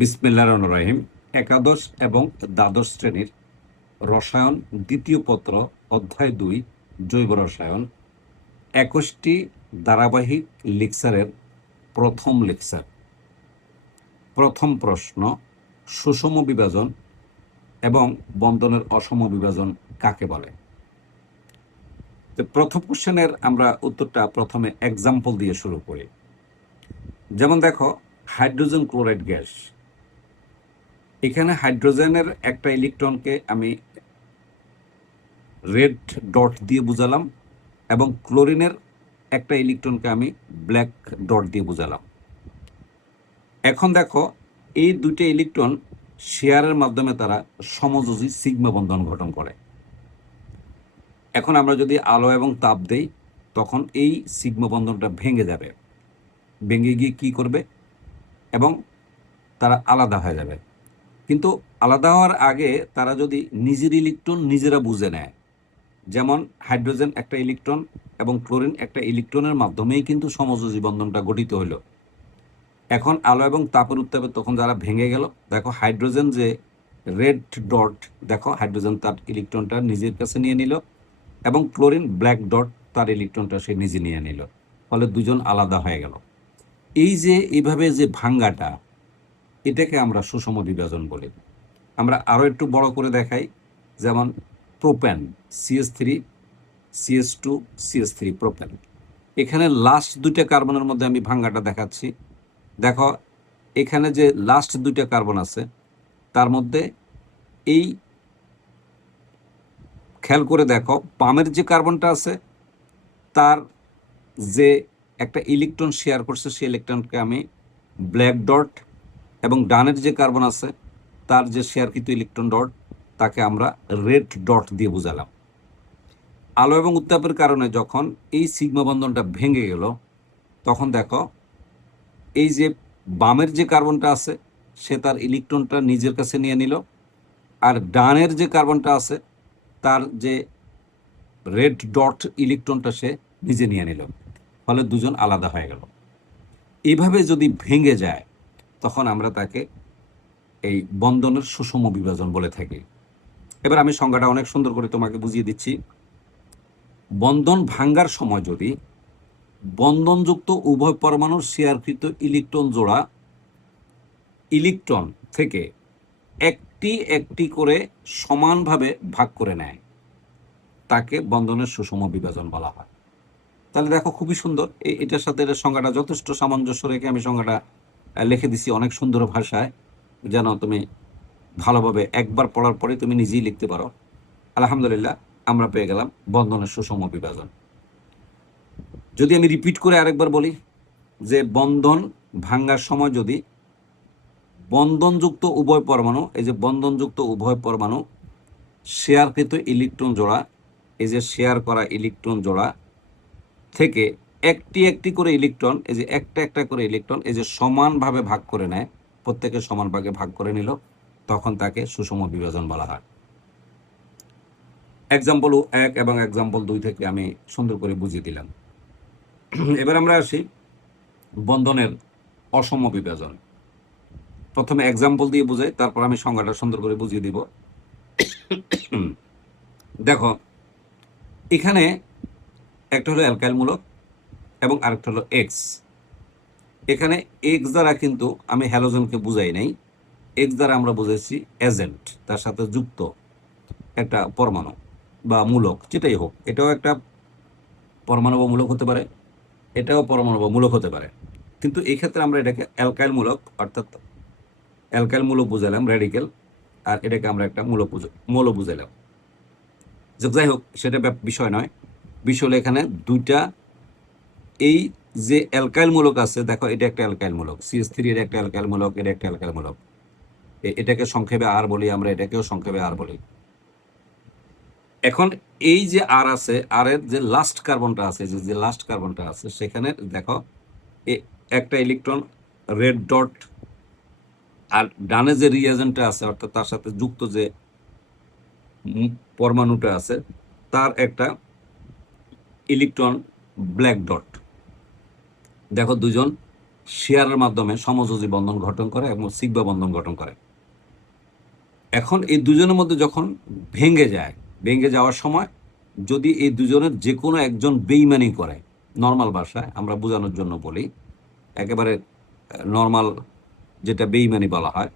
বিসমিল্লাহির রহমানির রহিম। একাদশ এবং দ্বাদশ শ্রেণীর রসায়ন দ্বিতীয় পত্র অধ্যায় ২ জৈব রসায়ন ২১টি ধারাবাহিক লেকচারের প্রথম লেকচার। প্রথম প্রশ্ন, সুষম বিভাজন এবং বন্ধনের অসম বিভাজন কাকে বলে? তো প্রথম কোশ্চেনের আমরা উত্তরটা প্রথমে এক্সাম্পল দিয়ে শুরু করি। যেমন দেখো, হাইড্রোজেন ক্লোরাইড গ্যাস। এখানে হাইড্রোজেনের একটা ইলেকট্রনকে আমি রেড ডট দিয়ে বুঝালাম এবং ক্লোরিনের একটা ইলেকট্রনকে আমি ব্ল্যাক ডট দিয়ে বুঝালাম। এখন দেখো, এই দুইটা ইলেকট্রন শেয়ারের মাধ্যমে তারা সমযোজী সিগমা বন্ধন গঠন করে। এখন আমরা যদি আলো এবং তাপ দেই, তখন এই সিগমা বন্ধনটা ভেঙে যাবে, ভেঙে গিয়ে কি করবে এবং তারা আলাদা হয়ে যাবে। কিন্তু আলাদা হওয়ার আগে তারা যদি নিজের ইলেকট্রন নিজেরা বুঝে নেয়, যেমন হাইড্রোজেন একটা ইলেকট্রন এবং ক্লোরিন একটা ইলেকট্রনের মাধ্যমেই কিন্তু সমযোজী বন্ধনটা গঠিত হলো। এখন আলো এবং তাপের উত্তাপে তখন যারা ভেঙে গেল, দেখো হাইড্রোজেন যে রেড ডট, দেখো হাইড্রোজেন তার ইলেকট্রনটা নিজের কাছে নিয়ে নিল এবং ক্লোরিন ব্ল্যাক ডট তার ইলেকট্রনটা সে নিজে নিয়ে নিল, ফলে দুজন আলাদা হয়ে গেল। এই যে এইভাবে যে ভাঙ্গাটা, এটাকে আমরা সুষম বিভাজন বলি। আমরা আরও একটু বড় করে দেখাই, যেমন প্রোপ্যান CH3 CH2 CH3 প্রোপ্যান। এখানে লাস্ট দুইটা কার্বনের মধ্যে আমি ভাঙ্গাটা দেখাচ্ছি। দেখো, এখানে যে লাস্ট দুইটা কার্বন আছে তার মধ্যে এই খেয়াল করে দেখো, বামের যে কার্বনটা আছে তার যে একটা ইলেকট্রন শেয়ার করছে সেই ইলেকট্রনকে আমি ব্ল্যাক ডট, এবং ডানের যে কার্বন আছে তার যে শেয়ারকৃত ইলেকট্রন ডট তাকে আমরা রেড ডট দিয়ে বুঝালাম। আলো এবং উত্তাপের কারণে যখন এই সিগমা বন্ধনটা ভেঙে গেল, তখন দেখো এই যে বামের যে কার্বনটা আছে সে তার ইলেকট্রনটা নিজের কাছে নিয়ে নিল, আর ডানের যে কার্বনটা আছে তার যে রেড ডট ইলেকট্রনটা সে নিজে নিয়ে নিল, ফলে দুজন আলাদা হয়ে গেল। এইভাবে যদি ভেঙে যায় তখন আমরা তাকে এই বন্ধনের সুষম বিভাজন বলে থাকি। এবার আমি সংজ্ঞাটা অনেক সুন্দর করে তোমাকে বুঝিয়ে দিচ্ছি। বন্ধন ভাঙ্গার সময় যদি বন্ধনযুক্ত উভয় পরমাণুর শেয়ারকৃত ইলেকট্রন জোড়া ইলেকট্রন থেকে একটি একটি করে সমানভাবে ভাগ করে নেয়, তাকে বন্ধনের সুষম বিভাজন বলা হয়। তাহলে দেখো, খুবই সুন্দর। এটার সাথে এটার সংজ্ঞাটা যথেষ্ট সামঞ্জস্য রেখে আমি সংজ্ঞাটা লিখে দিছি অনেক সুন্দর ভাষায়, যেন তুমি ভালোভাবে একবার পড়ার পরে তুমি নিজেই লিখতে পারো। আলহামদুলিল্লাহ, আমরা পেয়ে গেলাম বন্ধনের সুষম বিভাজন। যদি আমি রিপিট করে আরেকবার বলি, যে বন্ধন ভাঙ্গার সময় যদি বন্ধনযুক্ত উভয় পরমাণু, এই যে বন্ধনযুক্ত উভয় পরমাণু শেয়ারকৃত ইলেকট্রন জোড়া, এই যে শেয়ার করা ইলেকট্রন জোড়া থেকে একটি একটি করে ইলেকট্রন, এই যে একটা একটা করে ইলেকট্রন এই যে সমানভাবে ভাগ করে নেয়, প্রত্যেকে সমান ভাগে ভাগ করে নিল, তখন তাকে সুষম বিভাজন বলা হয়। এক্সাম্পল 1 এবং এক্সাম্পল 2 থেকে আমি সুন্দর করে বুঝিয়ে দিলাম। এবার আমরা আসি বন্ধনের অসম বিভাজন। প্রথমে এক্সাম্পল দিয়ে বুঝাই, তারপর আমি সংজ্ঞাটা সুন্দর করে বুঝিয়ে দিব। দেখো, এখানে একটা হলো অ্যালকাইল মূলক এবং আরেকটা হলো এক্স। এখানে এক্স দ্বারা কিন্তু আমি হ্যালোজেনকে বুঝাই নাই, এক্স দ্বারা আমরা বুঝেছি এজেন্ট, তার সাথে যুক্ত একটা পরমাণু বা মূলক, যেটাই হোক। এটাও একটা পরমাণু বা মূলক হতে পারে, এটাও পরমাণু বা মূলক হতে পারে, কিন্তু এই ক্ষেত্রে আমরা এটাকে অ্যালকাইল মূলক, অর্থাৎ অ্যালকাইল মূলক বুঝালাম, রেডিকেল, আর এটাকে আমরা একটা মৌল বুঝাইলাম। যাই হোক, সেটা বিষয় নয়। বিষয় হলো এখানে দুইটা, এই যে অ্যালকাইল মূলক আছে, দেখো এটা একটা অ্যালকাইল মূলক, CH3 এর একটা অ্যালকাইল মূলক, এটা একটা অ্যালকাইল মূলক, এটাকে সংক্ষেপে আর বলি আমরা, এটাকেও সংক্ষেপে আর বলি। এখন এই যে আর আছে, আর এর যে লাস্ট কার্বনটা আছে, যে লাস্ট কার্বনটা আছে সেখানে দেখো একটা ইলেকট্রন রেড ডট, আর ডানে যে রিয়াজেন্টটা আছে অর্থাৎ তার সাথে যুক্ত যে পরমাণুটা আছে তার একটা ইলেকট্রন ব্ল্যাক ডট। দেখো, দুজন শেয়ারের মাধ্যমে সমযোজী বন্ধন গঠন করে এবং সিগমা বন্ধন গঠন করে। এখন এই দুজনের মধ্যে যখন ভেঙে যাওয়ার সময় যদি এই দুজনের যে কোনো একজন বেইমানি করে, নর্মাল ভাষায় আমরা বোঝানোর জন্য বলি, একেবারে নর্মাল যেটা বেইমানি বলা হয়,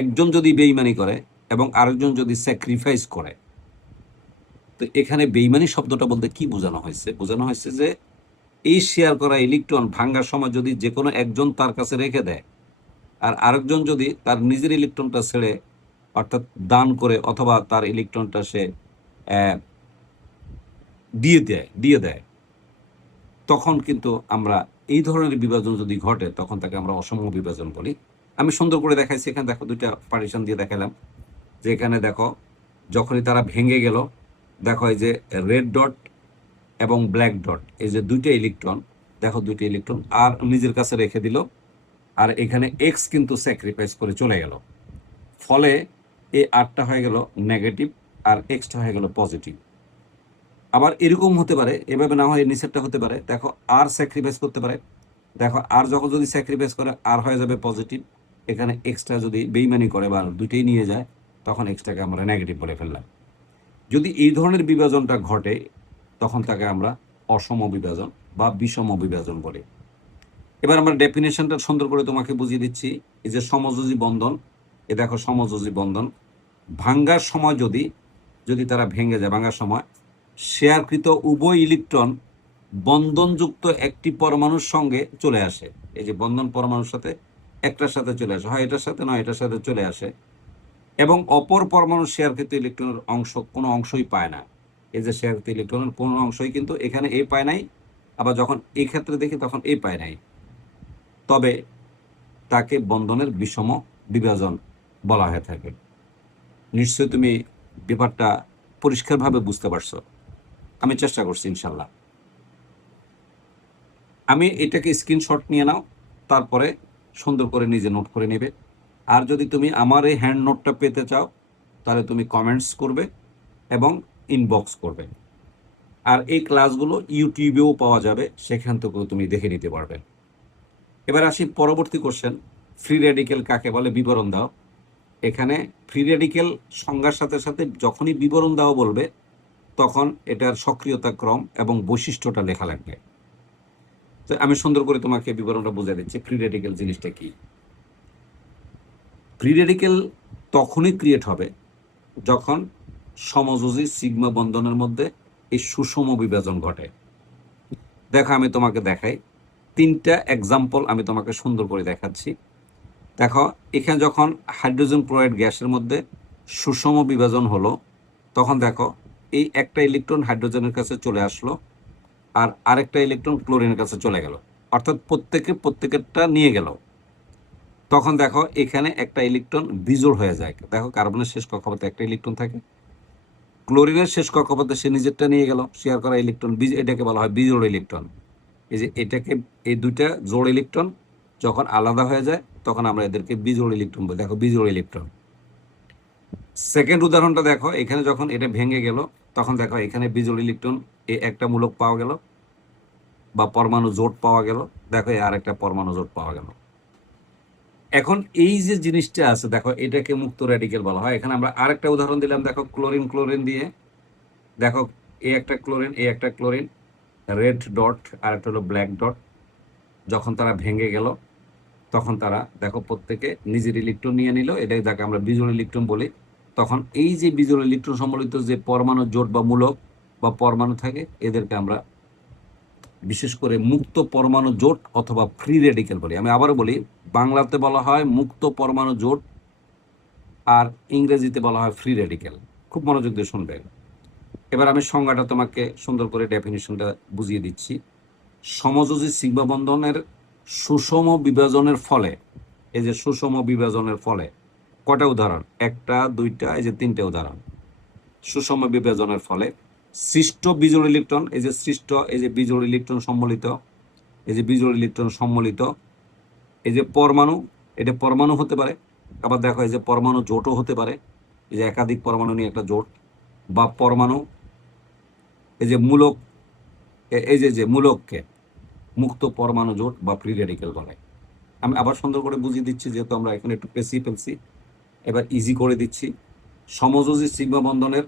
একজন যদি বেইমানি করে এবং আরেকজন যদি স্যাক্রিফাইস করে, তো এখানে বেইমানি শব্দটা বলতে কি বোঝানো হয়েছে? বোঝানো হয়েছে যে এই শেয়ার করা ইলেকট্রন ভাঙ্গার সময় যদি যে কোনো একজন তার কাছে রেখে দেয় আর আরেকজন যদি তার নিজের ইলেকট্রনটা ছেড়ে অর্থাৎ দান করে অথবা তার ইলেকট্রনটা সে দিয়ে দেয়, তখন কিন্তু আমরা এই ধরনের বিভাজন যদি ঘটে তখন তাকে আমরা অসম বিভাজন বলি। আমি সুন্দর করে দেখাইছি, এখানে দেখো দুইটা পার্টিশন দিয়ে দেখালাম যে এখানে দেখো যখনই তারা ভেঙে গেল, দেখো এই যে রেড ডট এবং ব্ল্যাক ডট, এই যে দুইটা ইলেকট্রন, দেখো দুইটা ইলেকট্রন আর নিজের কাছে রেখে দিল, আর এখানে এক্স কিন্তু স্যাক্রিফাইস করে চলে গেল, ফলে এই আরটা হয়ে গেল নেগেটিভ আর এক্সটা হয়ে গেল পজিটিভ। আবার এরকম হতে পারে, এভাবে না হয় নিচেরটা হতে পারে, দেখো আর স্যাক্রিফাইস করতে পারে, দেখো আর যখন যদি স্যাক্রিফাইস করে আর হয়ে যাবে পজিটিভ, এখানে এক্সট্রা যদি বেইমানি করে বা দুইটাই নিয়ে যায় তখন এক্সট্রাকে আমরা নেগেটিভ বলে ফেললাম। যদি এই ধরনের বিভাজনটা ঘটে তখন তাকে আমরা অসম বিভাজন বা বিষম বিভাজন বলি। এবার আমরা ডেফিনেশনটা সুন্দর করে তোমাকে বুঝিয়ে দিচ্ছি। এই যে সমযোজী বন্ধন, এ দেখো সমযোজী বন্ধন ভাঙ্গার সময় যদি তারা ভেঙে যায়, ভাঙ্গার সময় শেয়ারকৃত উভয় ইলেকট্রন বন্ধনযুক্ত একটি পরমাণুর সঙ্গে চলে আসে। এই যে বন্ধন পরমাণুর সাথে একটার সাথে চলে আসে, হয় এটার সাথে নয় এটার সাথে চলে আসে, এবং অপর পরমাণুর শেয়ারকৃত ইলেকট্রনের কোনো অংশই পায় না। এই যে শেয়ারকৃত ইলেকট্রনের কোনো অংশই কিন্তু এখানে এ পায় নাই, আবার যখন এই ক্ষেত্রে দেখি তখন এ পায় নাই, তবে তাকে বন্ধনের বিষম বিভাজন বলা হয়ে থাকে। নিশ্চয়ই তুমি ব্যাপারটা পরিষ্কারভাবে বুঝতে পারছো, আমি চেষ্টা করছি ইনশাল্লাহ। আমি এটাকে স্ক্রিনশট নিয়ে নাও, তারপরে সুন্দর করে নিজে নোট করে নেবে। আর যদি তুমি আমার এই হ্যান্ড নোটটা পেতে চাও তাহলে তুমি কমেন্টস করবে এবং ইনবক্স করবে। আর এই ক্লাসগুলো ইউটিউবেও পাওয়া যাবে, সেখান থেকেও তুমি দেখে নিতে পারবে। এবার আসি পরবর্তী কোশ্চেন, ফ্রি রেডিকেল কাকে বলে বিবরণ দাও। এখানে ফ্রি রেডিকেল সংজ্ঞার সাথে সাথে যখনই বিবরণ দাও বলবে তখন এটার সক্রিয়তা ক্রম এবং বৈশিষ্ট্যটা লেখা লাগবে। তো আমি সুন্দর করে তোমাকে বিবরণটা বুঝিয়ে দিচ্ছি ফ্রি রেডিকেল জিনিসটা কি। ফ্রি রেডিকেল তখনই ক্রিয়েট হবে যখন সমযোজী সিগমা বন্ধনের মধ্যে এই সুষম বিভাজন ঘটে। দেখো আমি তোমাকে দেখাই, তিনটা এক্সাম্পল আমি তোমাকে সুন্দর করে দেখাচ্ছি। দেখো এখানে যখন হাইড্রোজেন ক্লোরাইড গ্যাসের মধ্যে সুষম বিভাজন হলো তখন দেখো এই একটা ইলেকট্রন হাইড্রোজেনের কাছে চলে আসলো আর আরেকটা ইলেকট্রন ক্লোরিনের কাছে চলে গেল, অর্থাৎ প্রত্যেকেরটা নিয়ে গেল। তখন দেখো এখানে একটা ইলেকট্রন বিজোড় হয়ে যায়। দেখো কার্বনের শেষ কক্ষপথে একটা ইলেকট্রন থাকে, ক্লোরিনের শেষ কক্ষপথে সে নিজেরটা নিয়ে গেল, শেয়ার করা ইলেকট্রন, এটাকে বলা হয় বিজোড় ইলেকট্রন। এই যে এটাকে, এই দুইটা জোড় ইলেকট্রন যখন আলাদা হয়ে যায় তখন আমরা এদেরকে বিজোড় ইলেকট্রন বলি। দেখো বিজোড় ইলেকট্রন। সেকেন্ড উদাহরণটা দেখো, এখানে যখন এটা ভেঙে গেল তখন দেখো এখানে বিজোড় ইলেকট্রন একটা মূলক পাওয়া গেল বা পরমাণু জোট পাওয়া গেল, দেখো আর একটা পরমাণু জোট পাওয়া গেল। এখন এই যে জিনিসটা আছে দেখো এটাকে মুক্ত রেডিকেল বলা হয়। এখানে আমরা আরেকটা উদাহরণ দিলাম, দেখো ক্লোরিন দিয়ে, দেখো একটা ক্লোরিন রেড ডট আর একটা হলো ব্ল্যাক ডট, যখন তারা ভেঙে গেল তখন তারা দেখো প্রত্যেকে নিজের ইলেকট্রন নিয়ে নিল, এটাই যাকে আমরা বিজোড় ইলেকট্রন বলি। তখন এই যে বিজোড় ইলেকট্রন সম্বলিত যে পরমাণু জোট বা মূলক বা পরমাণু থাকে এদেরকে আমরা বিশেষ করে মুক্ত পরমাণু জোট অথবা ফ্রি রেডিকেল বলি। আমি আবারও বলি, বাংলাতে বলা হয় মুক্ত পরমাণু জোট আর ইংরেজিতে বলা হয় ফ্রি রেডিকেল। খুব মনোযোগ দিয়ে শুনবে। এবার আমি সংজ্ঞাটা তোমাকে সুন্দর করে ডেফিনিশনটা বুঝিয়ে দিচ্ছি। সমযোজী সিগমা বন্ধনের সুষম বিভাজনের ফলে, এই যে সুষম বিভাজনের ফলে কটা উদাহরণ, একটা দুইটা এই যে তিনটে উদাহরণ। সুষম বিভাজনের ফলে সৃষ্ট বিজোড় ইলেকট্রন, এই যে বিজোড় ইলেকট্রন সম্মিলিত, এই যে বিজোড় ইলেকট্রন সম্মিলিত, এই যে পরমাণু, এটা পরমাণু হতে পারে, আবার দেখো এই যে পরমাণু জোটও হতে পারে, এই যে একাধিক পরমাণু নিয়ে একটা জোট, বা পরমাণু, এই যে মূলক, এই যে মূলককে মুক্ত পরমাণু জোট বা ফ্রি রেডিকেল বলে। আমি আবার সুন্দর করে বুঝিয়ে দিচ্ছি, যেহেতু আমরা এখানে একটু পেঁচিয়ে ফেলছি, এবার ইজি করে দিচ্ছি। সমযোজী সিগমা বন্ধনের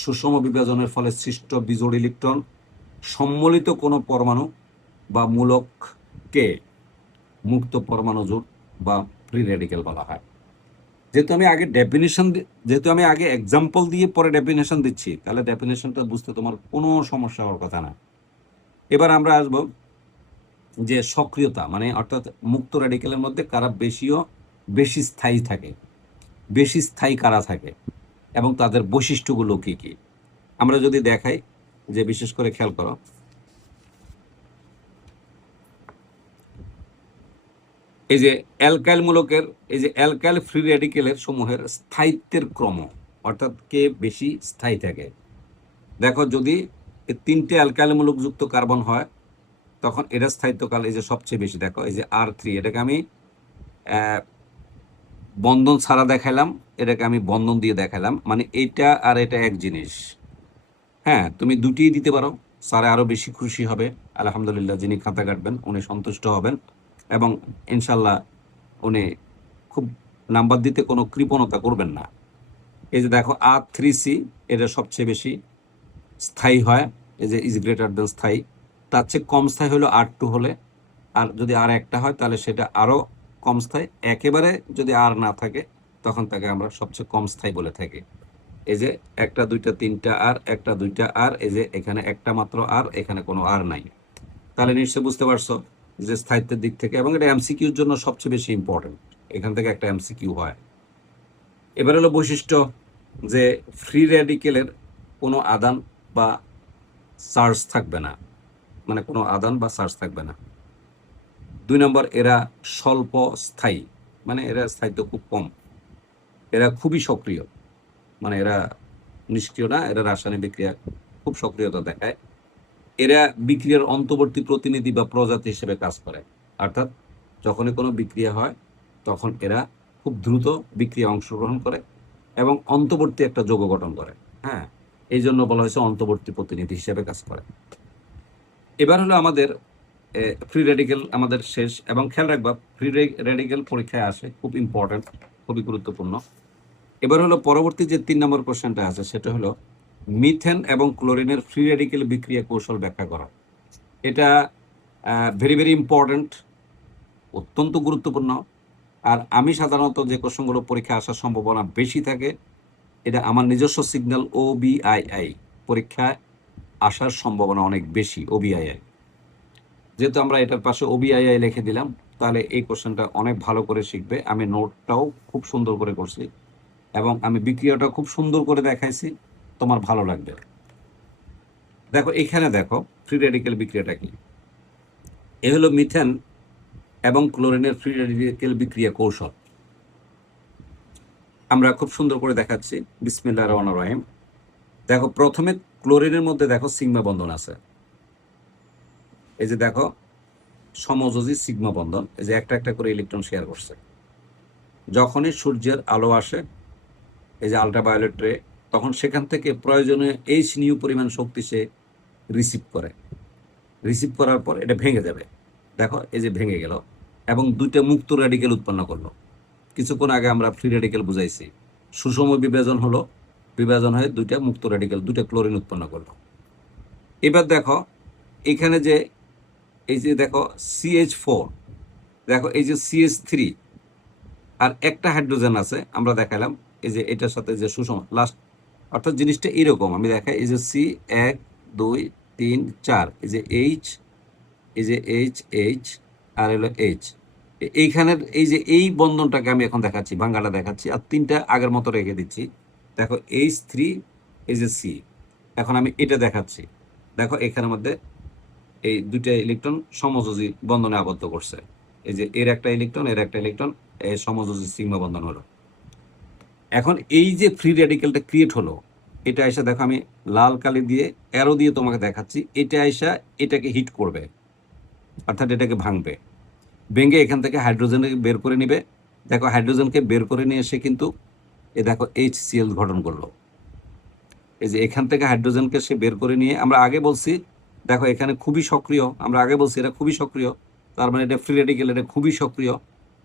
সুষম বিভাজনের ফলে সৃষ্ট বিজোড় ইলেকট্রন সম্মিলিত কোনো পরমাণু বা মূলককে মুক্ত পরমাণু জোট বা ফ্রি রেডিক্যাল বলা হয়। যেহেতু আমি আগে এক্সাম্পল দিয়ে পরে ডেফিনেশন দিচ্ছি, তাহলে ডেফিনেশনটা বুঝতে তোমার কোনো সমস্যা হওয়ার কথা না। এবার আমরা আসবো যে সক্রিয়তা, মানে অর্থাৎ মুক্ত রেডিক্যালের মধ্যে কারা বেশি স্থায়ী থাকে, বেশি স্থায়ী কারা থাকে এবং তাদের বৈশিষ্ট্যগুলো কি কি আমরা যদি দেখাই, যে বিশেষ করে খেয়াল করো, এই যে অ্যালকাইল মূলকের, এই যে অ্যালকাইল ফ্রি রেডিক্যালের সমূহের স্থায়িত্বের ক্রম, অর্থাৎ কে বেশি স্থায়ী থাকে। দেখো যদি এই 3টে অ্যালকাইল মূলকযুক্ত কার্বন হয়, তখন এটা স্থায়িত্বকাল এই যে সবচেয়ে বেশি। দেখো এই যে R3, এটাকে আমি বন্ধন ছাড়া দেখাইলাম, এটাকে আমি বন্ধন দিয়ে দেখাইলাম, মানে এইটা আর এটা এক জিনিস। হ্যাঁ, তুমি দুটিই দিতে পারো, স্যারে আরো বেশি খুশি হবে। আলহামদুলিল্লাহ, যিনি খাতা কাটবেন উনি সন্তুষ্ট হবেন এবং ইনশাল্লাহ উনি খুব নাম্বার দিতে কোনো কৃপণতা করবেন না। এই যে দেখো R3C, এটা সবচেয়ে বেশি স্থায়ী হয়, এই যে ইজ গ্রেটার দেন স্থায়ী। তার চেয়ে কম স্থায়ী হলো R2 হলে, আর যদি আর একটা হয় তাহলে সেটা আরো কম স্থায়ী। একেবারে যদি আর না থাকে তখন তাকে আমরা সবচেয়ে কম স্থায়ী বলে থাকি। এই যে একটা দুইটা তিনটা আর, একটা দুইটা আর, এই যে এখানে একটা মাত্র আর, এখানে কোনো আর নাই। তাহলে নিশ্চয়ই বুঝতে পারছো যে স্থায়িত্বের দিক থেকে, এবং এটা এমসিকিউর জন্য সবচেয়ে বেশি ইম্পর্টেন্ট, এখান থেকে একটা এমসিকিউ হয়। এবার হলো বৈশিষ্ট্য, যে ফ্রি রেডিকেলের কোনো আদান বা চার্জ থাকবে না, মানে কোনো আদান বা চার্জ থাকবে না। 2 নম্বর, এরা স্বল্প স্থায়ী, মানে এরা স্থায়িত্ব খুব কম। এরা খুবই সক্রিয়, মানে এরা নিষ্ক্রিয় না, এরা রাসায়নিক বিক্রিয়া খুব সক্রিয়তা দেখায়। এরা বিক্রিয়ার অন্তর্বর্তী প্রতিনিধি বা প্রজাতি হিসেবে কাজ করে, অর্থাৎ যখনই কোনো বিক্রিয়া হয় তখন এরা খুব দ্রুত বিক্রিয়া অংশগ্রহণ করে এবং অন্তর্বর্তী একটা যৌগ গঠন করে। হ্যাঁ, এই জন্য বলা হয়েছে অন্তর্বর্তী প্রতিনিধি হিসেবে কাজ করে। এবার হলো আমাদের ফ্রি রেডিক্যাল আমাদের শেষ, এবং খেয়াল রাখবা ফ্রি রেডিক্যাল পরীক্ষায় আসে, খুব ইম্পর্টেন্ট, খুবই গুরুত্বপূর্ণ। এবার হলো পরবর্তী যে 3 নম্বর কোশ্চেনটা আছে, সেটা হলো মিথেন এবং ক্লোরিনের ফ্রি রেডিক্যাল বিক্রিয়া কৌশল ব্যাখ্যা করা। এটা ভেরি ভেরি ইম্পর্টেন্ট, অত্যন্ত গুরুত্বপূর্ণ। আর আমি সাধারণত যে কোশ্চেনগুলো পরীক্ষায় আসার সম্ভাবনা বেশি থাকে, এটা আমার নিজস্ব সিগন্যাল OBII পরীক্ষায় আসার সম্ভাবনা অনেক বেশি। OBII, যেহেতু আমরা এটার পাশে OBII লিখে দিলাম, তাহলে এই কোশ্চেনটা অনেক ভালো করে শিখবে। আমি নোটটাও খুব সুন্দর করে করছি এবং আমি বিক্রিয়াটা খুব সুন্দর করে দেখাইছি, তোমার ভালো লাগবে। দেখো এখানে দেখো ফ্রি রেডিক্যাল বিক্রিয়াটা কি। এ হলো মিথেন এবং ক্লোরিনের ফ্রি রেডিক্যাল বিক্রিয়া কৌশল। আমরা খুব সুন্দর করে দেখাচ্ছি, বিসমিল্লাহির রহমানির রহিম। দেখো প্রথমে ক্লোরিনের মধ্যে দেখো সিগমা বন্ধন আছে, এই যে দেখো সমযোজী সিগমা বন্ধন, এই যে একটা একটা করে ইলেকট্রন শেয়ার করছে। যখনই সূর্যের আলো আসে, এই যে আল্ট্রাভায়োলেট রে, তখন সেখান থেকে প্রয়োজনীয় H পরিমাণ শক্তি সে রিসিভ করে। রিসিভ করার পর এটা ভেঙে যাবে, দেখো এই যে ভেঙে গেল এবং দুইটা মুক্ত রেডিক্যাল উৎপন্ন করলো। কিছুক্ষণ আগে আমরা ফ্রি রেডিক্যাল বুঝাইছি, সুষম বিভাজন হলো, বিভাজন হয়ে দুইটা মুক্ত রেডিক্যাল, দুইটা ক্লোরিন উৎপন্ন করলো। এবার দেখো এখানে যে এই যে দেখো CH4, দেখো এই যে CH3 আর একটা হাইড্রোজেন আছে, আমরা দেখালাম এই যে এটার সাথে যে সুষম লাস্ট, অর্থাৎ জিনিসটা এরকম আমি দেখাই, এই যে C 1 2 3 4, এই যে H, এই যে H আর হলো H। এইখানের এই যে এই বন্ধনটাকে আমি এখন দেখাচ্ছি, ভাঙ্গাটা দেখাচ্ছি, আর 3টা আগের মতো রেখে দিচ্ছি। দেখো H3, এই যে C। এখন আমি এটা দেখাচ্ছি, দেখো এখানের মধ্যে এই দুইটা ইলেকট্রন সমযোজী বন্ধনে আবদ্ধ করছে, এই যে এর একটা ইলেকট্রন, এর একটা ইলেকট্রন, এই সমযোজী সিগমা বন্ধন হলো। এখন এই যে ফ্রি রেডিক্যালটা ক্রিয়েট হলো, এটা এসে দেখো আমি লাল কালি দিয়ে অ্যারো দিয়ে তোমাকে দেখাচ্ছি, এটা এসে এটাকে হিট করবে, অর্থাৎ এটাকে ভাঙবে, ভেঙে এখান থেকে হাইড্রোজেনকে বের করে নিবে। দেখো হাইড্রোজেনকে বের করে নিয়ে এসে কিন্তু এ দেখো HCl গঠন করলো। এই যে এখান থেকে হাইড্রোজেনকে সে বের করে নিয়ে, আমরা আগে বলছি দেখো এখানে খুবই সক্রিয়, আমরা আগে বলছি এটা খুবই সক্রিয়, তার মানে এটা ফ্রি রেডিকেল, এটা খুবই সক্রিয়।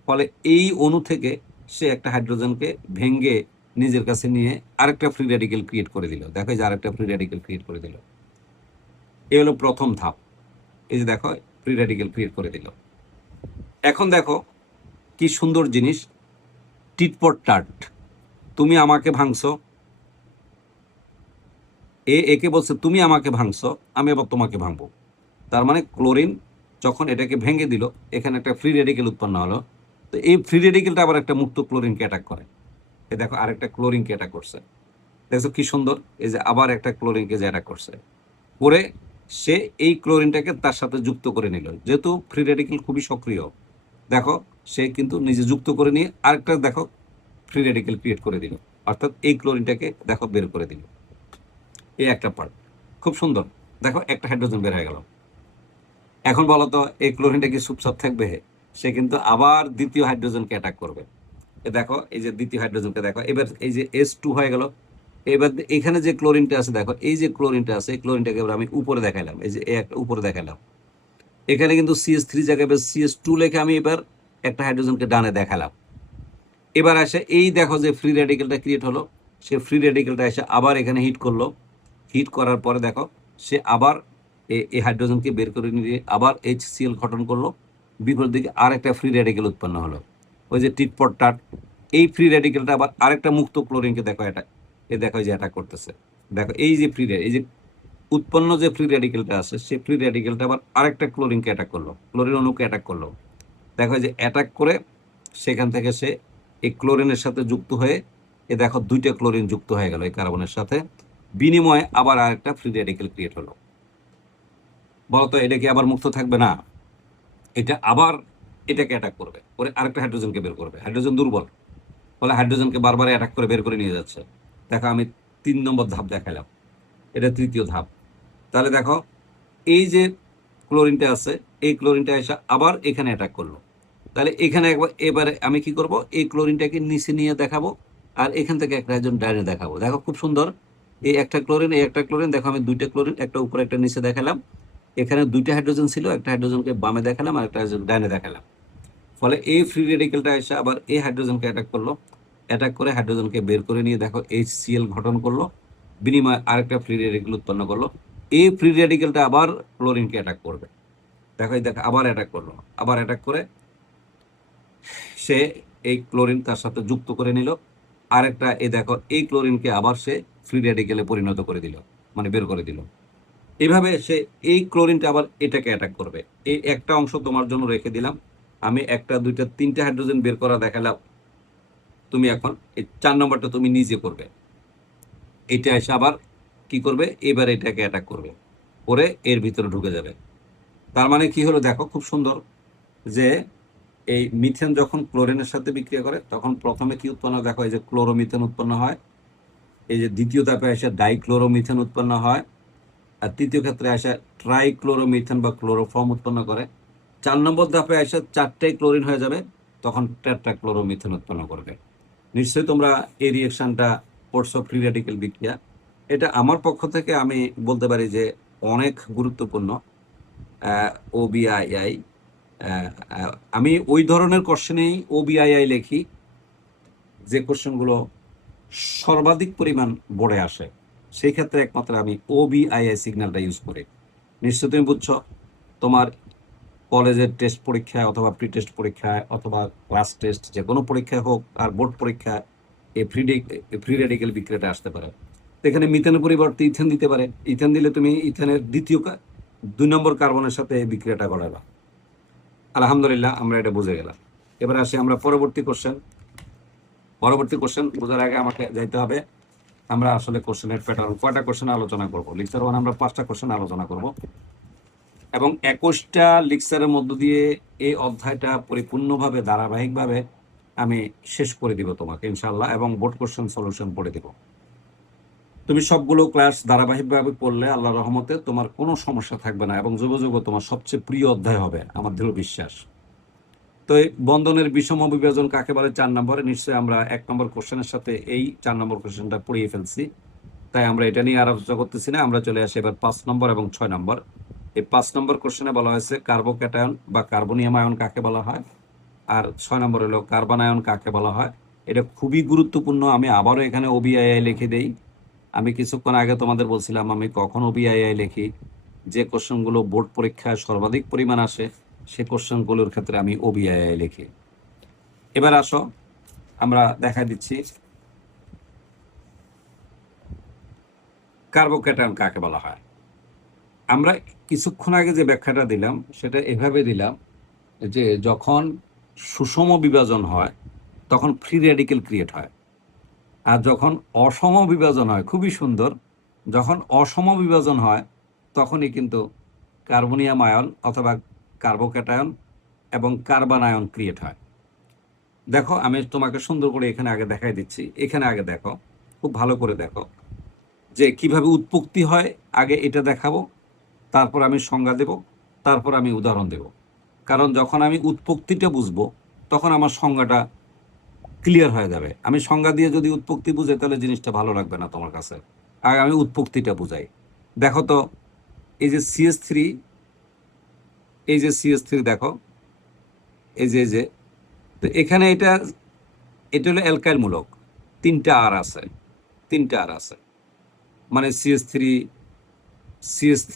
ফলে এই অণু থেকে সে একটা হাইড্রোজেনকে ভেঙে নিজের কাছে নিয়ে আরেকটা ফ্রি রেডিকেল ক্রিয়েট করে দিল। দেখো যে আরেকটা ফ্রি রেডিকেল ক্রিয়েট করে দিল। এই হলো প্রথম ধাপ। এই যে দেখো ফ্রি রেডিকেল ক্রিয়েট করে দিল। এখন দেখো কি সুন্দর জিনিস, টিট ফর টাট। তুমি আমাকে ভাঙছো, একে বলছে তুমি আমাকে ভাঙছো, আমি আবার তোমাকে ভাঙবো। তার মানে ক্লোরিন যখন এটাকে ভেঙে দিল, এখানে একটা ফ্রি রেডিকেল উৎপন্ন হলো। তো এই ফ্রি রেডিকেলটা আবার একটা মুক্ত ক্লোরিনকে অ্যাটাক করে। এই দেখো আরেকটা ক্লোরিনকে অ্যাটাক করছে, দেখছো কি সুন্দর। এই যে আবার একটা ক্লোরিনকে যে অ্যাটাক করছে, করে সে এই ক্লোরিনটাকে তার সাথে যুক্ত করে নিল। যেহেতু ফ্রি রেডিকেল খুবই সক্রিয়, দেখো সে কিন্তু নিজে যুক্ত করে নিয়ে আরেকটা দেখো ফ্রি রেডিকেল ক্রিয়েট করে দিল, অর্থাৎ এই ক্লোরিনটাকে দেখো বের করে দিল। এই একটা পার্ট খুব সুন্দর। দেখো একটা হাইড্রোজেন বের হয়ে গেল। এখন বলো তো এই ক্লোরিনটা কি চুপচাপ থাকবে? সে কিন্তু আবার দ্বিতীয় হাইড্রোজেনকে অ্যাটাক করবে। দেখো এই যে দ্বিতীয় হাইড্রোজেনকে দেখো, এবার এই যে H2 হয়ে গেল। এবার এখানে যে ক্লোরিনটা আছে দেখো, এই যে ক্লোরিনটা আছে, এই ক্লোরিনটাকে এবার আমি উপরে দেখাইলাম, এই যে একটা উপরে দেখাইলাম। এখানে কিন্তু CH3 জায়গায় CH2 লেখে আমি এবার একটা হাইড্রোজেনকে ডানে দেখালাম। এবার আসে এই দেখো যে ফ্রি রেডিকেলটা ক্রিয়েট হলো, সে ফ্রি রেডিকেলটা এসে আবার এখানে হিট করলো। হিট করার পরে দেখো সে আবার এই হাইড্রোজেনকে বের করে নিয়ে আবার HCl গঠন করলো। বিপরীত দিকে আরেকটা ফ্রি রেডিকেল উৎপন্ন হলো, ওই যে টিট ফর টাট। এই ফ্রি রেডিকেলটা আবার আরেকটা মুক্ত ক্লোরিনকে দেখো এটা, দেখো যে অ্যাটাক করতেছে। দেখো এই যে এই যে উৎপন্ন যে ফ্রি রেডিকেলটা আছে, সেই ফ্রি রেডিকেলটা আবার আরেকটা ক্লোরিনকে অ্যাটাক করলো, ক্লোরিন অণুকে অ্যাটাক করলো। দেখো যে অ্যাটাক করে সেখান থেকে সে এই ক্লোরিনের সাথে যুক্ত হয়ে দেখো দুইটা ক্লোরিন যুক্ত হয়ে গেল এই কার্বনের সাথে, বিনিময়ে আবার আরেকটা ফ্রি রেডিকেল ক্রিয়েট হলো। বলতো এটা কি আবার মুক্ত থাকবে? না, এটা আবার এটাকে অ্যাটাক করবে, করে আরেকটা হাইড্রোজেনকে বের করবে। হাইড্রোজেন দুর্বল, ফলে হাইড্রোজেনকে বারবার অ্যাটাক করে বের করে নিয়ে যাচ্ছে। দেখো আমি 3 নম্বর ধাপ দেখালাম, এটা তৃতীয় ধাপ। তাহলে দেখো এই যে ক্লোরিনটা আছে, এই ক্লোরিনটা এসে আবার এখানে অ্যাটাক করলো। তাহলে এখানে একবার এবারে আমি কি করব, এই ক্লোরিনটাকে নিচে নিয়ে দেখাবো, আর এখান থেকে একটা হাইড্রোজেন ডাইনে দেখাবো। দেখো খুব সুন্দর, এই একটা ক্লোরিন, এই একটা ক্লোরিন, দেখো আমি দুইটা ক্লোরিন, একটা উপরে একটা নিচে দেখালাম। এখানে দুইটা হাইড্রোজেন ছিল, একটা হাইড্রোজেনকে বামে দেখালাম আর একটা হাইড্রোজেন ডাইনে দেখালাম। ফলে এই ফ্রি রেডিকেলটা এসে আবার এই হাইড্রোজেনকে অ্যাটাক করলো, অ্যাটাক করে হাইড্রোজেনকে বের করে নিয়ে দেখো HCl গঠন করলো, বিনিময়ে আরেকটা ফ্রি রেডিকেল উৎপন্ন করলো। এই ফ্রি রেডিকেলটা আবার ক্লোরিনকে অ্যাটাক করবে। দেখো দেখো আবার অ্যাটাক করলো, আবার অ্যাটাক করে সে এই ক্লোরিন তার সাথে যুক্ত করে নিল। আরেকটা এই দেখো এই ক্লোরিনকে আবার সে ফ্রি রেডিকেলে পরিণত করে দিল, মানে বের করে দিল। এইভাবে সে এই ক্লোরিনটা আবার এটাকে অ্যাটাক করবে। এই একটা অংশ তোমার জন্য রেখে দিলাম, আমি একটা দুইটা তিনটা হাইড্রোজেন বের করা দেখালাম। তুমি এখন এই 4 নম্বরটা তুমি নিজে করবে। এটা এসে আবার কি করবে, এবার এটাকে অ্যাটাক করবে, করে এর ভিতরে ঢুকে যাবে। তার মানে কি হলো দেখো খুব সুন্দর, যে এই মিথেন যখন ক্লোরিনের সাথে বিক্রিয়া করে তখন প্রথমে কি উৎপন্ন হয় দেখো, এই যে ক্লোরোমিথেন উৎপন্ন হয়। এই যে দ্বিতীয় ধাপে এসে ডাইক্লোরোমিথেন উৎপন্ন হয়, আর তৃতীয় ক্ষেত্রে এসে ট্রাইক্লোরোমিথেন বা ক্লোরোফর্ম উৎপন্ন করে। 4 নম্বর ধাপে এসে 4টাই ক্লোরিন হয়ে যাবে, তখন টেট্রাক্লোরোমিথেন উৎপন্ন করবে। নিশ্চয়ই তোমরা এই রিয়েকশনটা পড়ছো, ফ্রি রেডিকেল বিক্রিয়া। এটা আমার পক্ষ থেকে আমি বলতে পারি যে অনেক গুরুত্বপূর্ণ। OBII, আমি ওই ধরনের কোশ্চেনেই OBII লিখি যে কোশ্চেনগুলো সর্বাধিক পরিমাণ বোর্ডে আসে, সেই ক্ষেত্রে একমাত্র আমি OBII সিগন্যালটা ইউজ করি। নিশ্চয়ই তুমি বুঝছো, তোমার কলেজের টেস্ট পরীক্ষায় অথবা প্রি টেস্ট পরীক্ষায় অথবা ক্লাস টেস্ট যে কোনো পরীক্ষায় হোক আর বোর্ড পরীক্ষায় এই ফ্রি রেডিকেল বিক্রিয়াটা আসতে পারে। তো এখানে মিথেনের পরিবর্তে ইথেন দিতে পারে। ইথেন দিলে তুমি ইথেনের 2 নম্বর কার্বনের সাথে এই বিক্রিয়াটা ঘটাবা। আলহামদুলিল্লাহ, আমরা এটা বুঝে গেলাম। এবার আসি আমরা পরবর্তী কোশ্চেন বোঝার আগে আমাকে যাইতে হবে আমরা আসলে কোশ্চেনের প্যাটার্ন, কয়টা কোশ্চেন আলোচনা করবো। লেকচার 1 আমরা 5টা কোশ্চেন আলোচনা করব, এবং 21টা লেকচারের মধ্য দিয়ে এই অধ্যায়টা পরিপূর্ণভাবে ধারাবাহিকভাবে আমি শেষ করে দিব তোমাকে ইনশাআল্লাহ, এবং বোর্ড কোশ্চেন সলিউশন পড়ে দিব। তুমি সবগুলো ক্লাস ধারাবাহিকভাবে পড়লে আল্লাহর রহমতে তোমার কোনো সমস্যা থাকবে না, এবং যুগ যুগ তোমার সবচেয়ে প্রিয় অধ্যায় হবে, আমার দৃঢ় বিশ্বাস। তো এই বন্ধনের বিষম বিভাজন কাকে বলে 4 নম্বরে, নিশ্চয়ই আমরা 1 নম্বর কোশ্চেনের সাথে এই 4 নম্বর কোশ্চেনটা পড়িয়ে ফেলছি, তাই আমরা এটা নিয়ে আর আলোচনা করতেছি না। আমরা চলে আসি এবার 5 নম্বর এবং 6 নম্বর। এই 5 নম্বর কোশ্চেনে বলা হয়েছে কার্বোক্যাটায়ন বা কার্বনিয়াম আয়ন কাকে বলা হয়, আর 6 নম্বর হলো কার্বন আয়ন কাকে বলা হয়। এটা খুবই গুরুত্বপূর্ণ। আমি আবারও এখানে ওবিআইআই লিখে দেই। আমি কিছুক্ষণ আগে তোমাদের বলছিলাম আমি কখন ওবিআইআই লিখি, যে কোশ্চেনগুলো বোর্ড পরীক্ষায় সর্বাধিক পরিমাণ আসে সে কোশ্চেনগুলোর ক্ষেত্রে আমি ওবিআইআই লিখি। এবার আসো আমরা দেখা দিচ্ছি কার্বোক্যাটায়ন কাকে বলা হয়। আমরা কিছুক্ষণ আগে যে ব্যাখ্যাটা দিলাম সেটা এভাবে দিলাম যে যখন সুষম বিভাজন হয় তখন ফ্রি রেডিকেল ক্রিয়েট হয়, আর যখন অসম বিভাজন হয়, খুবই সুন্দর, যখন অসম বিভাজন হয় তখনই কিন্তু কার্বনিয়াম আয়ন অথবা কার্বোক্যাটায়ন এবং কার্বন আয়ন ক্রিয়েট হয়। দেখো আমি তোমাকে সুন্দর করে এখানে আগে দেখাই দিচ্ছি। এখানে আগে দেখো, খুব ভালো করে দেখো যে কিভাবে উৎপত্তি হয়, আগে এটা দেখাবো, তারপর আমি সংজ্ঞা দেব, তারপর আমি উদাহরণ দেব। কারণ যখন আমি উৎপত্তিটা বুঝবো তখন আমার সংজ্ঞাটা ক্লিয়ার হয়ে যাবে। আমি সংজ্ঞা দিয়ে যদি উৎপত্তি বুঝাই তাহলে জিনিসটা ভালো লাগবে না তোমার কাছে। আগে আমি উৎপত্তিটা বুঝাই। দেখো তো এই যে CH3, এই যে CH3 দেখো, এই যে তো এখানে এটা হলো অ্যালকাইল মূলক, 3টা আর আছে, 3টা আর আছে, মানে CH3 CH3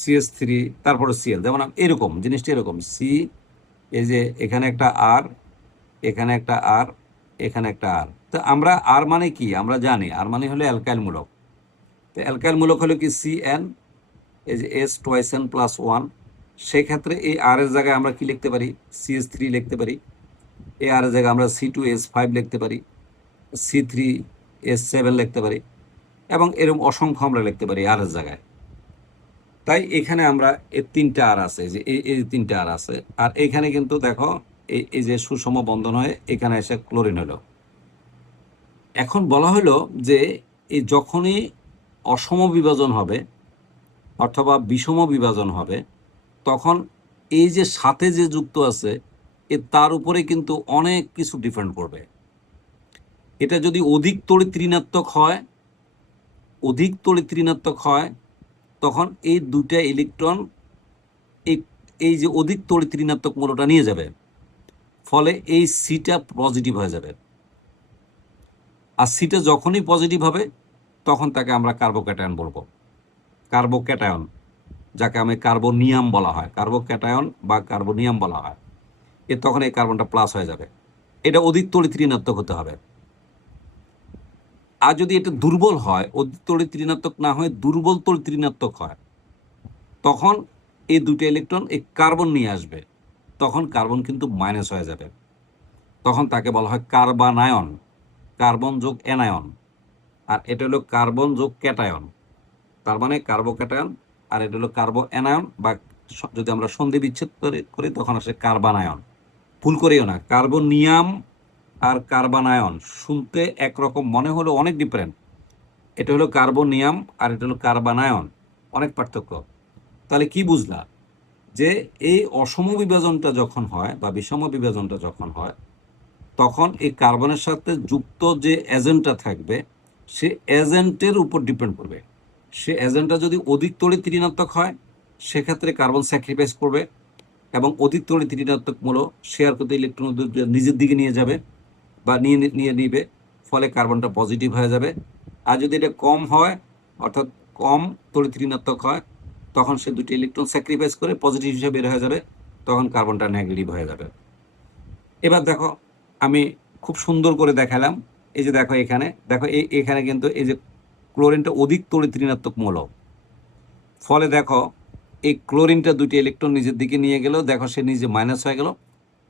CH3 তারপরে Cl, যেমন এরকম জিনিসটা এরকম সি, এই যে এখানে একটা আর, এখানে একটা আর, এখানে একটা আর। তো আমরা আর মানে কি আমরা জানি, আর মানে হলো অ্যালকাইল মূলক। তো অ্যালকাইল মূলক হলো কি CN, এই যে S2N+1। সেক্ষেত্রে এই আর এর জায়গায় আমরা কি লিখতে পারি, CH3 লিখতে পারি। এই আর এর জায়গায় আমরা C2S5 লিখতে পারি, C3S7 লিখতে পারি, এবং এরকম অসংখ্য আমরা লিখতে পারি আর এর জায়গায়। তাই এখানে আমরা এই 3টা আর আছে, যে এই 3টা আর আছে। আর এখানে কিন্তু দেখো এই যে সুষম বন্ধন হয়ে এখানে এসে ক্লোরিন হলো। এখন বলা হলো যে এই যখনই অসম বিভাজন হবে অথবা বিষম বিভাজন হবে তখন এই যে সাথে যে যুক্ত আছে তার উপরে কিন্তু অনেক কিছু ডিপেন্ড করবে। এটা যদি অধিক তড়িৎ ঋণাত্মক হয়, অধিক তড়িৎ ঋণাত্মক হয় তখন এই দুইটা ইলেকট্রন এই যে অধিক তড়িৎ ঋণাত্মক মূলটা নিয়ে যাবে, ফলে এই সিটা পজিটিভ হয়ে যাবে। আর সিটা যখনই পজিটিভ হবে তখন তাকে আমরা কার্বোক্যাটায়ন বলবো, কার্বোক্যাটায়ন, যাকে আমি কার্বনিয়াম বলা হয়, কার্বোক্যাটায়ন বা কার্বনিয়াম বলা হয়। তখন এই কার্বনটা প্লাস হয়ে যাবে। এটা অধিক তড়িৎ ঋণাত্মক হতে হবে। আর যদি এটা দুর্বল হয়, অধিক তড়িৎ ঋণাত্মক না হয় দুর্বল তড়িৎ ঋণাত্মক হয়, তখন এই দুটো ইলেকট্রন এই কার্বন নিয়ে আসবে, তখন কার্বন কিন্তু মাইনাস হয়ে যাবে। তখন তাকে বলা হয় কার্বানায়ন, কার্বন যোগ অ্যানায়ন। আর এটা হলো কার্বন যোগ ক্যাটায়ন, তার মানে কার্বোক্যাটায়ন। আর এটা হলো কার্বো অ্যানায়ন, বা যদি আমরা সন্ধি বিচ্ছেদ করি তখন আসে কার্বানায়ন। ভুল করিও না, কার্বনিয়াম আর কার্বানায়ন শুনতে একরকম মনে হলো অনেক ডিফারেন্ট। এটা হলো কার্বনিয়াম আর এটা হলো কার্বানায়ন, অনেক পার্থক্য। তাহলে কি বুঝলা যে এই অসম বিভাজনটা যখন হয় বা বিষম বিভাজনটা যখন হয় তখন এই কার্বনের সাথে যুক্ত যে এজেন্টটা থাকবে সে এজেন্টের উপর ডিপেন্ড করবে। সে এজেন্টটা যদি অধিক তড়িৎ ঋণাত্মক হয় সেক্ষেত্রে কার্বন স্যাক্রিফাইস করবে এবং অধিক তড়িৎ ঋণাত্মক মূল শেয়ার করতে ইলেকট্রন নিজের দিকে নিয়ে যাবে বা নিয়ে নিবে, ফলে কার্বনটা পজিটিভ হয়ে যাবে। আর যদি এটা কম হয় অর্থাৎ কম তড়িৎ ঋণাত্মক হয় তখন সে দুটি ইলেকট্রন স্যাক্রিফাইস করে পজিটিভ হিসেবে বের হয়ে যাবে, তখন কার্বনটা নেগেটিভ হয়ে যাবে। এবার দেখো আমি খুব সুন্দর করে দেখালাম। এই যে দেখো এখানে দেখো এখানে কিন্তু এই যে ক্লোরিনটা অধিক তড়িৎ ঋণাত্মক মৌল, ফলে দেখো এই ক্লোরিনটা দুটি ইলেকট্রন নিজের দিকে নিয়ে গেল, দেখো সে নিজে মাইনাস হয়ে গেল,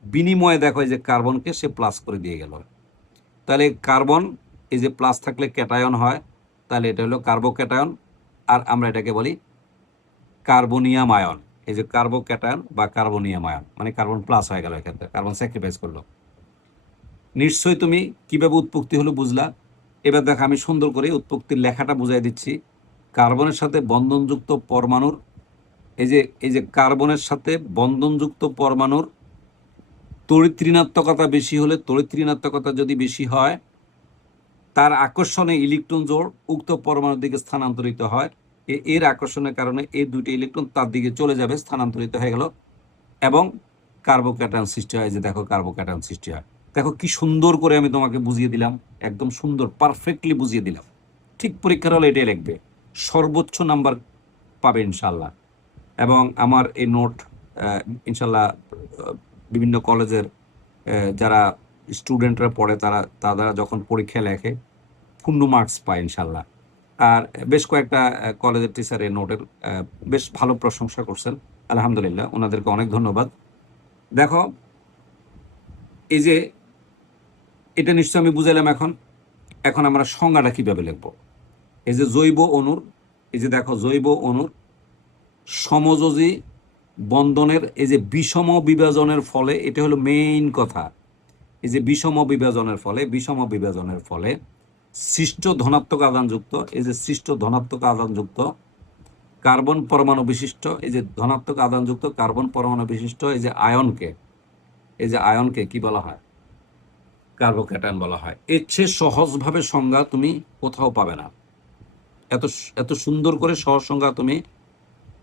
বিনিময়ে দেখো এই যে কার্বনকে সে প্লাস করে দিয়ে গেল। তাহলে কার্বন এই যে প্লাস থাকলে ক্যাটায়ন হয়, তাহলে এটা হলো কার্বোক্যাটায়ন। আর আমরা এটাকে বলি কার্বনিয়াম আয়ন। এই যে কার্বোক্যাটায়ন বা কার্বনিয়াম আয়ন মানে কার্বন প্লাস হয়ে গেল, এক্ষেত্রে কার্বন স্যাক্রিফাইস করলো। নিশ্চয়ই তুমি কিভাবে উৎপত্তি হলো বুঝলা। এবার দেখো আমি সুন্দর করে উৎপত্তির লেখাটা বুঝাই দিচ্ছি। কার্বনের সাথে বন্ধনযুক্ত পরমাণুর এই যে কার্বনের সাথে বন্ধনযুক্ত পরমাণুর তড়িৎ ঋণাত্মকতা বেশি হলে, তড়িৎ ঋণাত্মকতা যদি বেশি হয় তার আকর্ষণে ইলেকট্রন জোড় উক্ত পরমাণুর দিকে স্থানান্তরিত হয় এর আকর্ষণের কারণে এই দুটি ইলেকট্রন তার দিকে চলে যাবে, স্থানান্তরিত হয়ে গেল এবং কার্বোক্যাটায়ন সৃষ্টি হয়। যে দেখো কার্বোক্যাটায়ন সৃষ্টি হয়। দেখো কি সুন্দর করে আমি তোমাকে বুঝিয়ে দিলাম, একদম সুন্দর পারফেক্টলি বুঝিয়ে দিলাম। ঠিক পরীক্ষার হলে এটাই লিখবে, সর্বোচ্চ নাম্বার পাবে ইনশাল্লাহ। এবং আমার এই নোট ইনশাল্লাহ বিভিন্ন কলেজের যারা স্টুডেন্টরা পড়ে তারা যখন পরীক্ষা লেখে পূর্ণ মার্কস পায় ইনশাল্লাহ। আর বেশ কয়েকটা কলেজের টিচার এই নোটের বেশ ভালো প্রশংসা করছেন, আলহামদুলিল্লাহ, ওনাদেরকে অনেক ধন্যবাদ। দেখো এই যে এটা নিশ্চয় আমি বুঝাইলাম। এখন আমরা সংজ্ঞাটা কিভাবে লিখবো। এই যে জৈব অণুর, এই যে দেখো জৈব অণুর সমযোজী বন্ধনের এই যে বিষম বিভাজনের ফলে, এটা হলো মেইন কথা। এই যে বিষম বিভাজনের ফলে সৃষ্ট ধনাত্মক আধানযুক্ত, এই যে সৃষ্ট ধনাত্মক আধানযুক্ত কার্বন পরমাণু বিশিষ্ট, এই যে ধনাত্মক আধানযুক্ত কার্বন পরমাণু বিশিষ্ট এই যে আয়নকে কি বলা হয়, কার্বোক্যাটায়ন বলা হয়। এর চেয়ে সহজভাবে সংজ্ঞা তুমি কোথাও পাবে না। এত সুন্দর করে সহজ সংজ্ঞা তুমি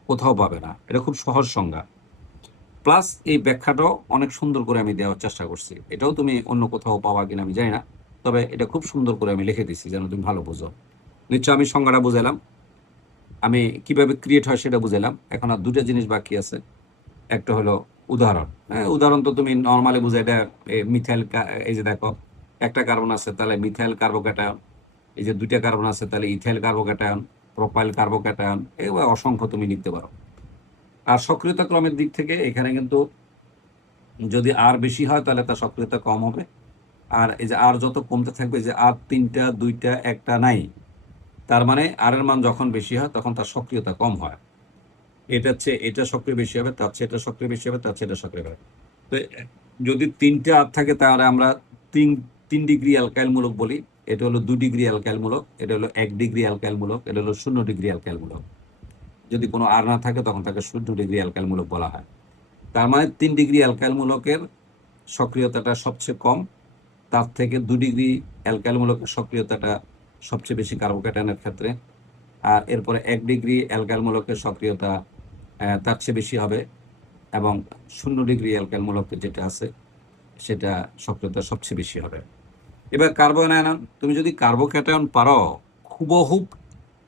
কোথাও পাবে না। এটা খুব সহজ সংজ্ঞা, প্লাস এই ব্যাখ্যাটাও অনেক সুন্দর করে আমি দেওয়ার চেষ্টা করছি। এটাও তুমি অন্য কোথাও পাওয়া কিনা আমি জানি না, তবে এটা খুব সুন্দর করে আমি লিখে দিচ্ছি যেন তুমি ভালো বুঝো। নিশ্চয় আমি সংজ্ঞাটা বুঝালাম, আমি কিভাবে ক্রিয়েট হয় সেটা বুঝালাম। এখন আর দুটো জিনিস বাকি আছে। একটা হলো উদাহরণ। উদাহরণ তো তুমি নর্মালি বুঝে, এটা মিথাইল, এই যে দেখো একটা কার্বন আছে তাহলে মিথাইল কার্বোক্যাটায়ন, এই যে দুইটা কার্বন আছে তাহলে ইথাইল কার্বোক্যাটায়ন, প্রোপাইল কার্বোক্যাটায়ন, এগুলো অসংখ্য তুমি লিখতে পারো। আর সক্রিয়তা ক্রমের দিক থেকে এখানে কিন্তু যদি আর বেশি হয় তাহলে তার সক্রিয়তা কম হবে, আর এই যে আর যত কমতে থাকবে, যে আর তিনটা দুইটা একটা নাই, তার মানে আর এর মান যখন বেশি হয় তখন তার সক্রিয়তা কম হয়। এটা চেয়ে এটা সক্রিয় বেশি হবে, তার চেয়ে এটা সক্রিয় বেশি হবে, তার চেয়ে এটা সক্রিয় হবে। তো যদি তিনটা আর থাকে তাহলে আমরা তিন ডিগ্রি অ্যালকাইল মূলক বলি। এটা হলো 2 ডিগ্রি অ্যালকাইল মূলক, এটা হলো 1 ডিগ্রি অ্যালকাইল মূলক, এটা হলো 0 ডিগ্রি অ্যালকাইল মূলক। যদি কোনো আর না থাকে তখন তাকে 0 ডিগ্রি অ্যালকাইল মূলক বলা হয়। তার মানে 3 ডিগ্রি অ্যালকাইল মূলকের সক্রিয়তাটা সবচেয়ে কম, তার থেকে 2 ডিগ্রি অ্যালকাইল মূলকের সক্রিয়তাটা সবচেয়ে বেশি কার্বোক্যাটায়নের ক্ষেত্রে। আর এরপরে 1 ডিগ্রি অ্যালকাইল মূলকের সক্রিয়তা তার চেয়ে বেশি হবে, এবং 0 ডিগ্রি অ্যালকাইল মূলকের যেটা আছে সেটা সক্রিয়তা সবচেয়ে বেশি হবে। এবার কার্বনায়ন, তুমি যদি কার্বোক্যাটায়ন পারো, হুবহুব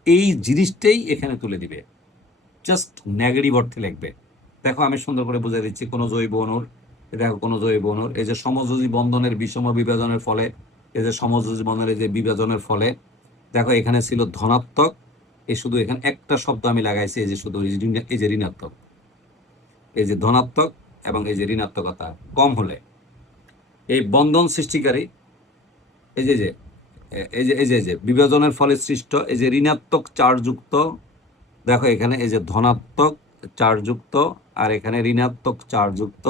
এই জিনিসটাই এখানে তুলে দিবে, জাস্ট নেগেটিভ অর্থে লিখবে। দেখো আমি সুন্দর করে বুঝিয়ে দিচ্ছি। কোনো জৈব অণুর, দেখো কোনো জৈব অণুর এই যে সমযোজী বন্ধনের বিষম বিভাজনের ফলে, এই যে সমযোজী বন্ধনের যে বিভাজনের ফলে, দেখো এখানে ছিল ধনাত্মক, এই শুধু এখানে একটা শব্দ আমি লাগাইছি, এই যে শুধু এই যে ঋণাত্মক, এই যে ধনাত্মক এবং এই যে ঋণাত্মকতা কম হলে এই বন্ধন সৃষ্টিকারী, এই যে এই যে বিভাজনের ফলে সৃষ্ট এই যে ঋণাত্মক চার্জযুক্ত, দেখো এখানে এই যে ধনাত্মক চার্জযুক্ত আর এখানে ঋণাত্মক চার্জযুক্ত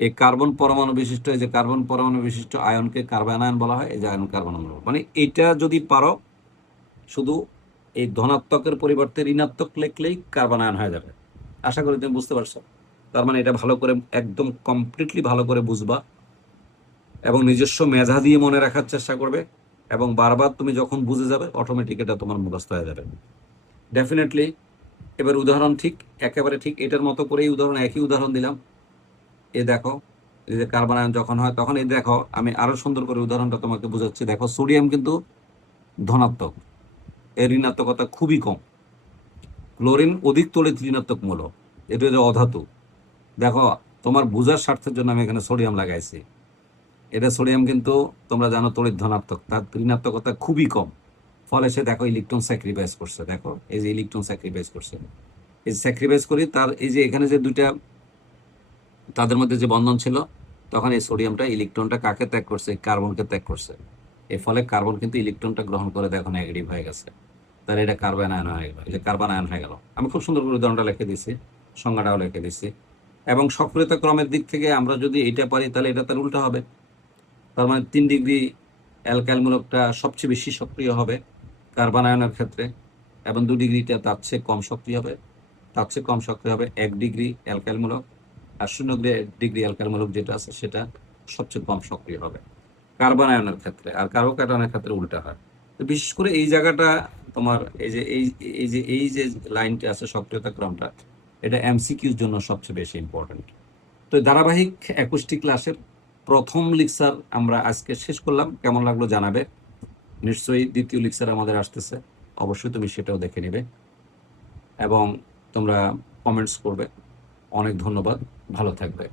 এই কার্বন পরমাণু বিশিষ্ট, এই যে কার্বন পরমাণু বিশিষ্ট আয়নকে কার্বনায়ন বলা হয়। এই যে আয়ন কার্বন অণু, মানে এটা যদি পারো শুধু এই ধনাত্মকের পরিবর্তে ঋণাত্মক লিখলেই কার্বনায়ন হয়ে যাবে। আশা করি তুমি বুঝতে পারছো। তার মানে এটা ভালো করে একদম কমপ্লিটলি ভালো করে বুঝবা এবং নিজস্ব মেধা দিয়ে মনে রাখার চেষ্টা করবে, এবং বারবার তুমি যখন বুঝে যাবে অটোমেটিক এটা তোমার মুখস্থ হয়ে যাবে ডেফিনেটলি। এবার উদাহরণ ঠিক একেবারে ঠিক এটার মতো করেই উদাহরণ, একই উদাহরণ দিলাম। এই দেখো এই যে কার্বনায়ন যখন হয় তখন এই দেখো আমি আরো সুন্দর করে উদাহরণটা তোমাকে বোঝাচ্ছি। দেখো সোডিয়াম কিন্তু ধনাত্মক, এর ঋণাত্মকতা খুবই কম। ক্লোরিন অধিক তড়িৎ ঋণাত্মক মূলক, এটা যে অধাতু। দেখো তোমার বোঝার স্বার্থের জন্য আমি এখানে সোডিয়াম লাগাইছি। এটা সোডিয়াম কিন্তু তোমরা জানো তড়িৎ ধনাত্মক, তার ঋণাত্মকতা খুবই কম, ফলে সে দেখো ইলেকট্রন স্যাক্রিফাইস করছে। দেখো এই যে ইলেকট্রন স্যাক্রিফাইস করছে, এই স্যাক্রিফাইস করি তার এই যে এখানে যে দুইটা তাদের মধ্যে যে বন্ধন ছিল, তখন এই সোডিয়ামটা ইলেকট্রনটা কাকে ত্যাগ করছে, কার্বনকে ত্যাগ করছে। এর ফলে কার্বন কিন্তু ইলেকট্রনটা গ্রহণ করে দেখো নেগেটিভ হয়ে গেছে, তাহলে এটা কার্বন আয়ন হয়ে গেল। এই যে কার্বন আয়ন হয়ে গেল। আমি খুব সুন্দর করে উদাহরণটা লিখে দিচ্ছি, সংজ্ঞাটাও লিখে দিচ্ছি। এবং সক্রিয়তা ক্রমের দিক থেকে আমরা যদি এটা পারি তাহলে এটা তার উল্টা হবে। তার মানে 3 ডিগ্রি অ্যালকাইল মূলকটা সবচেয়ে বেশি সক্রিয় হবে কার্বন আয়নের ক্ষেত্রে, এবং 2 ডিগ্রিটা তার চেয়ে কম সক্রিয় হবে। তার চেয়ে কম সক্রিয় হবে 1 ডিগ্রি অ্যালকাইল মূলক, আর 0 ডিগ্রি অ্যালকাইল মূলক যেটা আছে সেটা সবচেয়ে কম সক্রিয় হবে কার্বন আয়নের ক্ষেত্রে, আর কার্বোক্যাটায়নের ক্ষেত্রে উল্টা হয়। তো বিশেষ করে এই জায়গাটা তোমার এই যে লাইনটা আছে সক্রিয়তা ক্রমটা, এটা এমসিকিউর জন্য সবচেয়ে বেশি ইম্পর্টেন্ট। তো ধারাবাহিক 21টি ক্লাসের প্রথম লেকচার আমরা আজকে শেষ করলাম। কেমন লাগলো জানাবে। নিশ্চয়ই দ্বিতীয় লেকচার আমাদের আসতেছে, অবশ্যই তুমি সেটাও দেখে নেবে এবং তোমরা কমেন্টস করবে। অনেক ধন্যবাদ, ভালো থাকবে।